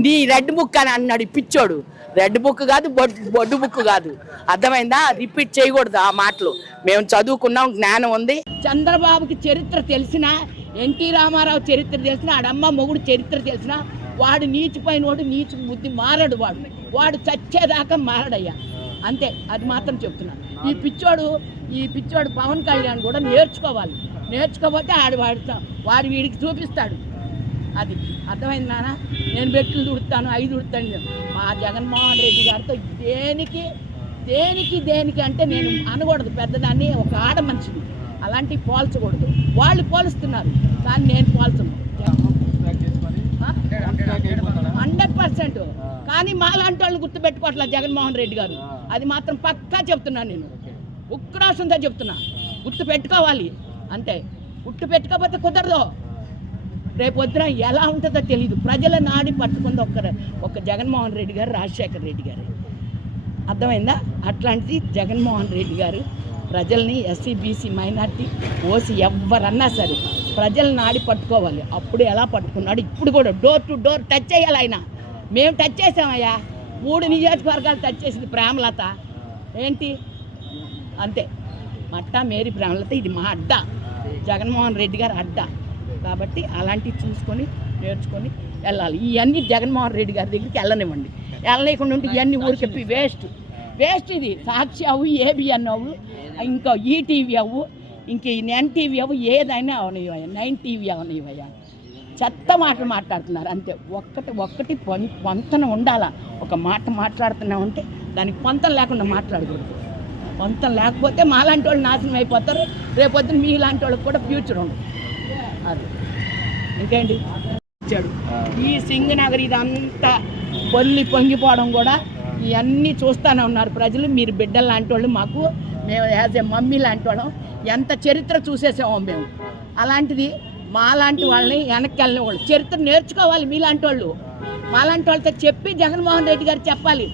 నీ red book అని అన్నాడు పిచ్చోడు. రెడ్ బుక్ కాదు, బొడ్డు బుక్ కాదు. అర్థమైందా? రిపీట్ చేయకూడదు ఆ మాటలు. మేము చదువుకున్నాం, జ్ఞానం ఉంది. చంద్రబాబుకి చరిత్ర తెలిసినా, ఎన్టీ రామారావు చరిత్ర తెలిసినా, ఆడమ్మ మొగుడు చరిత్ర తెలిసినా, వాడు నీచిపోయిన వాడు, నీచు బుద్ధి మారడు. వాడు చచ్చేదాకా మారడయ్యా. అంతే, అది మాత్రం చెప్తున్నాను. ఈ పిచ్చోడు పవన్ కళ్యాణ్ కూడా నేర్చుకోవాలి. నేర్చుకోకపోతే వాడు వీడికి చూపిస్తాడు. అది అర్థమైంది నాన్న. నేను బెట్టులు దుడుతాను, 5 ఉడతాను. మా జగన్మోహన్ రెడ్డి గారితో దేనికి అంటే నేను అనకూడదు. పెద్దదాన్ని, ఒక ఆడ మనిషిని అలాంటివి పోల్చకూడదు. వాళ్ళు పోలుస్తున్నారు, కానీ నేను పోల్చను. 100%. కానీ మాలాంటి వాళ్ళు గుర్తుపెట్టుకోవట్లే జగన్మోహన్ రెడ్డి గారు. అది మాత్రం పక్కా చెప్తున్నాను. నేను ఉక్రాసంతో చెప్తున్నా, గుర్తు పెట్టుకోవాలి. అంతే, గుర్తు పెట్టుకోకపోతే కుదరదు. రేపొద్దున ఎలా ఉంటుందో తెలియదు. ప్రజల నాడి పట్టుకుంది ఒక జగన్మోహన్ రెడ్డి గారు, రాజశేఖర రెడ్డి గారు. అర్థమైందా? అట్లాంటిది జగన్మోహన్ రెడ్డి గారు ప్రజల్ని, ఎస్సీ బీసీ మైనార్టీ ఓసీ ఎవరన్నా సరే ప్రజల నాడి పట్టుకోవాలి. అప్పుడు ఎలా పట్టుకున్నాడు, ఇప్పుడు కూడా డోర్ టు డోర్ టచ్ చేయాలి ఆయన. మేము టచ్ చేసామయ్యా. 3 నియోజకవర్గాలు టచ్ చేసింది ప్రేమలత. ఏంటి అంతే, మట్టా మేరీ ప్రేమలత. ఇది మా అడ్డా, జగన్మోహన్ రెడ్డి గారు అడ్డా. కాబట్టి అలాంటివి చూసుకొని నేర్చుకొని వెళ్ళాలి. ఇవన్నీ జగన్మోహన్ రెడ్డి గారి దగ్గరికి వెళ్ళనివ్వండి. వెళ్ళలేకుండా ఉంటే ఇవన్నీ ఊరికి వేస్ట్. ఇది సాక్షి అవ్వు, ఏబిఎన్ అవ్వు, ఇంకా ఈటీవీ అవ్వు, ఇంక ఎన్టీవీ అవ్వు, ఏదైనా అవనివయ్యా, 9 టీవీ అవనివయ్యా. చెత్త మాటలు మాట్లాడుతున్నారు అంతే. ఒక్కటి పొంతన ఉండాలా. ఒక మాట మాట్లాడుతున్నామంటే దానికి పొంతం లేకుండా మాట్లాడకూడదు. పొంతం లేకపోతే మాలాంటి వాళ్ళు నాశనం అయిపోతారు. రేపొద్దున మీలాంటి వాళ్ళకి కూడా ఫ్యూచర్ ఉండదు. అది ఇంకేంటి ఇచ్చాడు. ఈ సింగనగర్ ఇదంతా పొంగిపోవడం కూడా ఇవన్నీ చూస్తూనే ఉన్నారు ప్రజలు. మీరు బిడ్డలు లాంటి వాళ్ళు, మాకు మేము యాజ్ ఏ మమ్మీ లాంటి వాళ్ళం. ఎంత చరిత్ర చూసేసామో మేము. అలాంటిది మాలాంటి వాళ్ళని వెనక్కి వెళ్ళిన వాళ్ళు చరిత్ర నేర్చుకోవాలి. మీలాంటి వాళ్ళు మాలాంటి వాళ్ళతో చెప్పి జగన్మోహన్ రెడ్డి గారు చెప్పాలి.